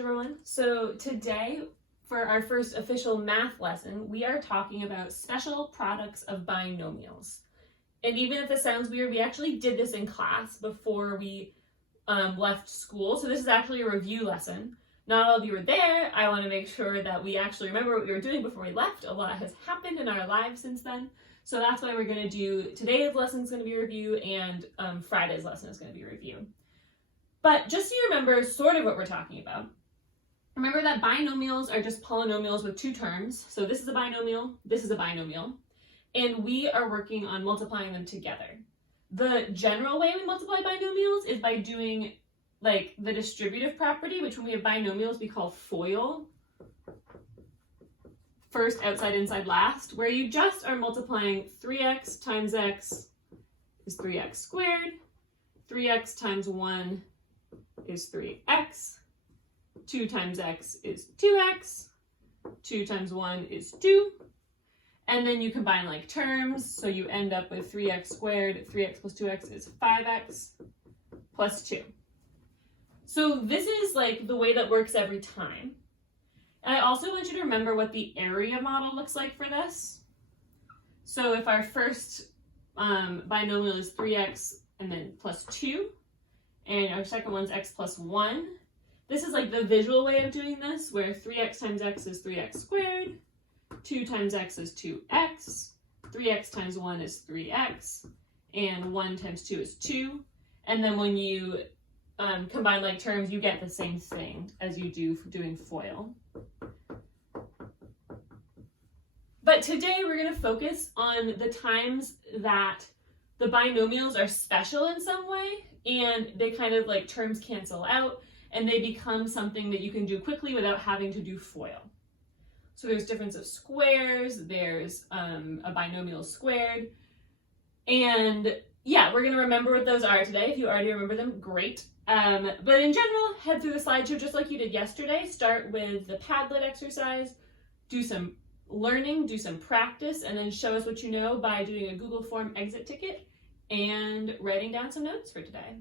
everyone. So today, for our first official math lesson, we are talking about special products of binomials. And even if this sounds weird, we actually did this in class before we left school. So this is actually a review lesson. Not all of you were there. I want to make sure that we actually remember what we were doing before we left. A lot has happened in our lives since then. So that's why we're going to do today's lesson is going to be review and Friday's lesson is going to be review. But just so you remember sort of what we're talking about, remember that binomials are just polynomials with two terms. So this is a binomial, this is a binomial, and we are working on multiplying them together. The general way we multiply binomials is by doing like the distributive property, which when we have binomials we call FOIL, first, outside, inside, last, where you just are multiplying 3x times x is 3x squared, 3x times 1 is 3x, 2 times x is 2x, 2 times 1 is 2, and then you combine like terms, so you end up with 3x squared, 3x plus 2x is 5x plus 2. So this is like the way that works every time. And I also want you to remember what the area model looks like for this. So if our first binomial is 3x and then plus 2, and our second one's x plus 1, this is like the visual way of doing this, where 3x times x is 3x squared, 2 times x is 2x, 3x times 1 is 3x, and 1 times 2 is 2. And then when you combine like terms, you get the same thing as you do for doing FOIL. But today we're going to focus on the times that the binomials are special in some way and they kind of like terms cancel out and they become something that you can do quickly without having to do FOIL. So there's difference of squares, there's a binomial squared, and yeah, we're going to remember what those are today. If you already remember them, great. But in general, head through the slideshow just like you did yesterday. Start with the Padlet exercise, do some learning, do some practice, and then show us what you know by doing a Google form exit ticket and writing down some notes for today.